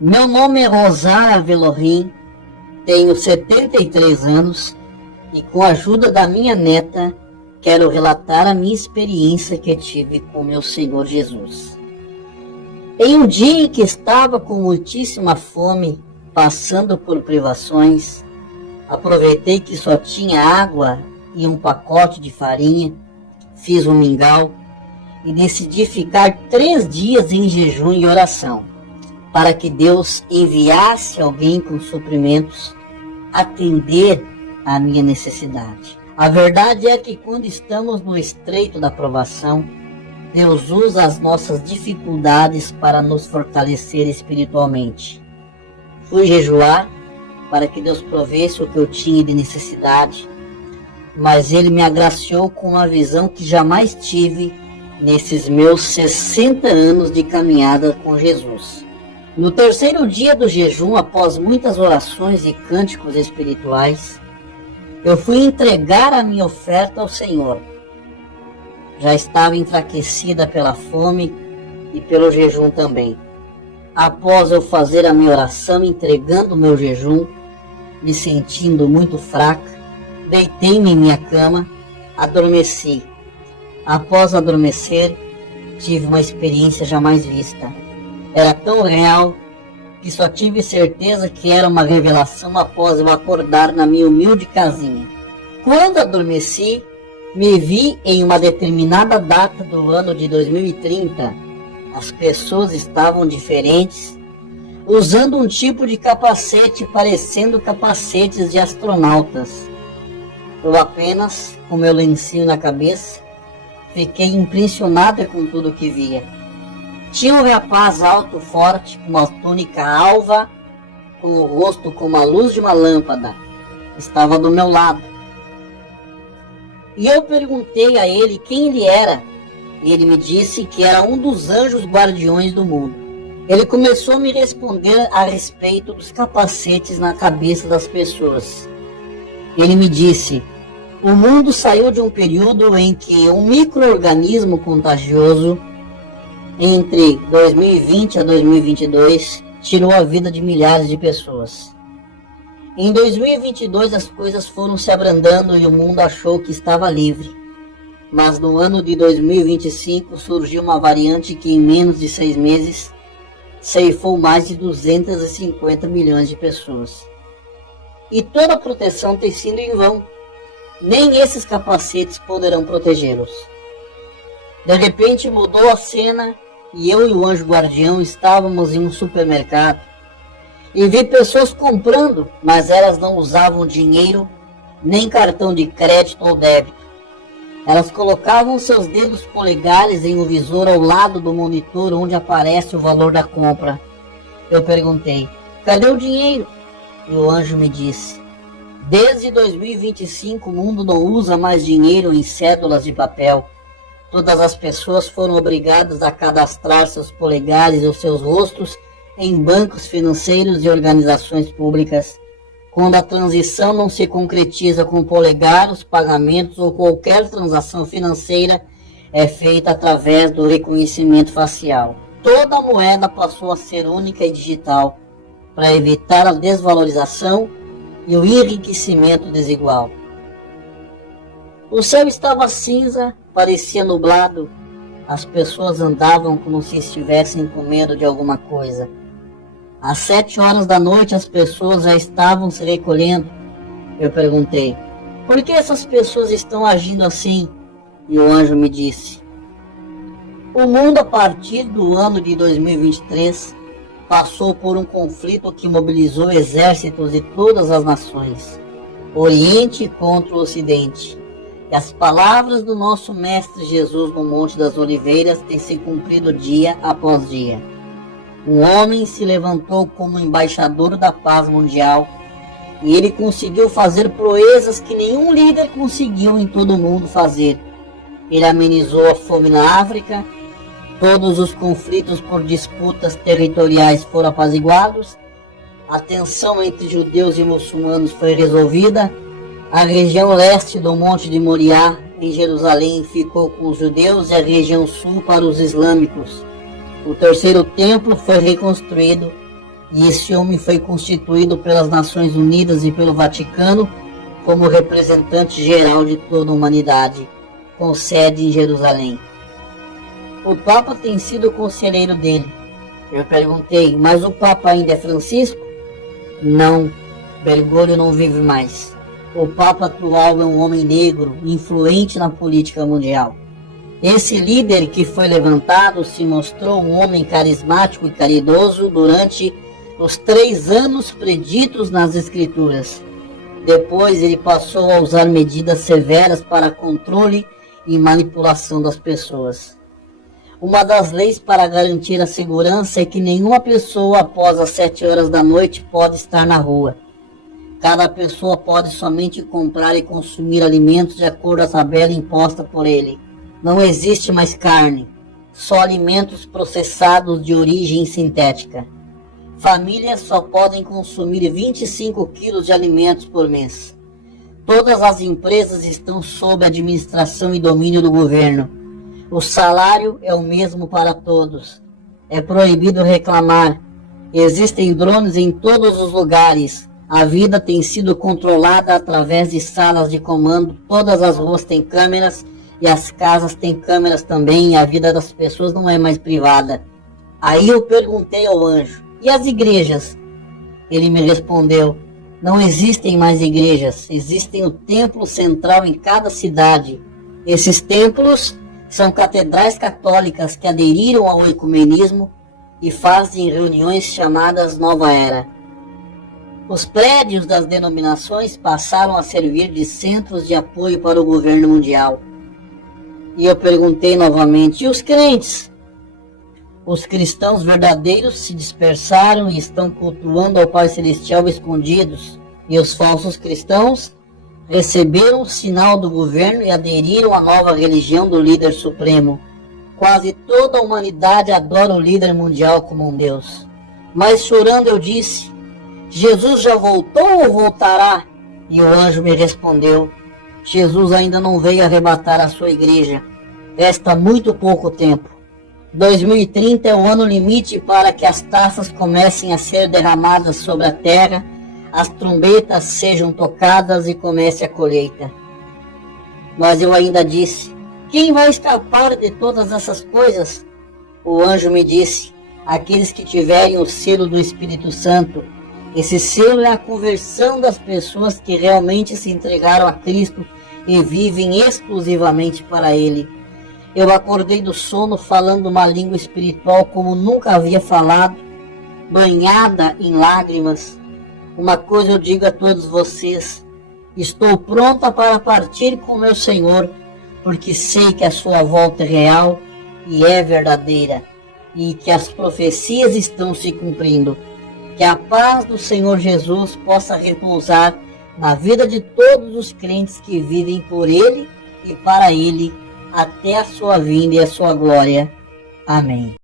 Meu nome é Rosária Velorim, tenho 73 anos e com a ajuda da minha neta quero relatar a minha experiência que tive com meu Senhor Jesus. Em um dia em que estava com muitíssima fome, passando por privações, aproveitei que só tinha água e um pacote de farinha, fiz um mingau e decidi ficar 3 dias em jejum e oração, para que Deus enviasse alguém com suprimentos, atender à minha necessidade. A verdade é que quando estamos no estreito da provação, Deus usa as nossas dificuldades para nos fortalecer espiritualmente. Fui jejuar para que Deus provesse o que eu tinha de necessidade, mas Ele me agraciou com uma visão que jamais tive nesses meus 60 anos de caminhada com Jesus. No terceiro dia do jejum, após muitas orações e cânticos espirituais, eu fui entregar a minha oferta ao Senhor. Já estava enfraquecida pela fome e pelo jejum também. Após eu fazer a minha oração entregando o meu jejum, me sentindo muito fraca, deitei-me em minha cama, adormeci. Após adormecer, tive uma experiência jamais vista. Era tão real que só tive certeza que era uma revelação após eu acordar na minha humilde casinha. Quando adormeci, me vi em uma determinada data do ano de 2030. As pessoas estavam diferentes, usando um tipo de capacete parecendo capacetes de astronautas. Eu apenas, com meu lencinho na cabeça, fiquei impressionada com tudo que via. Tinha um rapaz alto, forte, com uma túnica alva, com o rosto como a luz de uma lâmpada. Estava do meu lado. E eu perguntei a ele quem ele era. E ele me disse que era um dos anjos guardiões do mundo. Ele começou a me responder a respeito dos capacetes na cabeça das pessoas. Ele me disse: o mundo saiu de um período em que um micro-organismo contagioso, entre 2020 a 2022, tirou a vida de milhares de pessoas. Em 2022 as coisas foram se abrandando e o mundo achou que estava livre. Mas no ano de 2025 surgiu uma variante que em menos de 6 meses ceifou mais de 250 milhões de pessoas. E toda a proteção tem sido em vão. Nem esses capacetes poderão protegê-los. De repente mudou a cena e eu e o anjo guardião estávamos em um supermercado e vi pessoas comprando, mas elas não usavam dinheiro, nem cartão de crédito ou débito. Elas colocavam seus dedos polegares em um visor ao lado do monitor onde aparece o valor da compra. Eu perguntei: cadê o dinheiro? E o anjo me disse: desde 2025 o mundo não usa mais dinheiro em cédulas de papel. Todas as pessoas foram obrigadas a cadastrar seus polegares ou seus rostos em bancos financeiros e organizações públicas. Quando a transição não se concretiza com o polegar, os pagamentos ou qualquer transação financeira é feita através do reconhecimento facial. Toda a moeda passou a ser única e digital para evitar a desvalorização e o enriquecimento desigual. O céu estava cinza, parecia nublado. As pessoas andavam como se estivessem com medo de alguma coisa. Às 7 horas da noite as pessoas já estavam se recolhendo. Eu perguntei: por que essas pessoas estão agindo assim? E o anjo me disse: o mundo a partir do ano de 2023 passou por um conflito que mobilizou exércitos de todas as nações, Oriente contra o Ocidente. E as palavras do nosso Mestre Jesus no Monte das Oliveiras têm se cumprido dia após dia. Um homem se levantou como embaixador da paz mundial e ele conseguiu fazer proezas que nenhum líder conseguiu em todo o mundo fazer. Ele amenizou a fome na África, todos os conflitos por disputas territoriais foram apaziguados, a tensão entre judeus e muçulmanos foi resolvida, a região leste do Monte de Moriá, em Jerusalém, ficou com os judeus e a região sul para os islâmicos. O terceiro templo foi reconstruído e esse homem foi constituído pelas Nações Unidas e pelo Vaticano como representante geral de toda a humanidade, com sede em Jerusalém. O Papa tem sido conselheiro dele. Eu perguntei, mas o Papa ainda é Francisco? Não, Bergoglio não vive mais. O Papa atual é um homem negro, influente na política mundial. Esse líder que foi levantado se mostrou um homem carismático e caridoso durante os 3 anos preditos nas Escrituras. Depois ele passou a usar medidas severas para controle e manipulação das pessoas. Uma das leis para garantir a segurança é que nenhuma pessoa após as 7 horas da noite pode estar na rua. Cada pessoa pode somente comprar e consumir alimentos de acordo com a tabela imposta por ele. Não existe mais carne, só alimentos processados de origem sintética. Famílias só podem consumir 25 quilos de alimentos por mês. Todas as empresas estão sob administração e domínio do governo. O salário é o mesmo para todos. É proibido reclamar. Existem drones em todos os lugares. A vida tem sido controlada através de salas de comando. Todas as ruas têm câmeras e as casas têm câmeras também. E a vida das pessoas não é mais privada. Aí eu perguntei ao anjo, e as igrejas? Ele me respondeu, não existem mais igrejas. Existem o templo central em cada cidade. Esses templos são catedrais católicas que aderiram ao ecumenismo e fazem reuniões chamadas Nova Era. Os prédios das denominações passaram a servir de centros de apoio para o governo mundial. E eu perguntei novamente, e os crentes? Os cristãos verdadeiros se dispersaram e estão cultuando ao Pai Celestial escondidos, e os falsos cristãos receberam o sinal do governo e aderiram à nova religião do líder supremo. Quase toda a humanidade adora o líder mundial como um Deus. Mas chorando eu disse, Jesus já voltou ou voltará? E o anjo me respondeu, Jesus ainda não veio arrebatar a sua igreja. Resta muito pouco tempo. 2030 é o ano limite para que as taças comecem a ser derramadas sobre a terra, as trombetas sejam tocadas e comece a colheita. Mas eu ainda disse, quem vai escapar de todas essas coisas? O anjo me disse, aqueles que tiverem o selo do Espírito Santo. Esse selo é a conversão das pessoas que realmente se entregaram a Cristo e vivem exclusivamente para Ele. Eu acordei do sono falando uma língua espiritual como nunca havia falado, banhada em lágrimas. Uma coisa eu digo a todos vocês, estou pronta para partir com meu Senhor, porque sei que a sua volta é real e é verdadeira, e que as profecias estão se cumprindo. Que a paz do Senhor Jesus possa repousar na vida de todos os crentes que vivem por Ele e para Ele, até a sua vinda e a sua glória. Amém.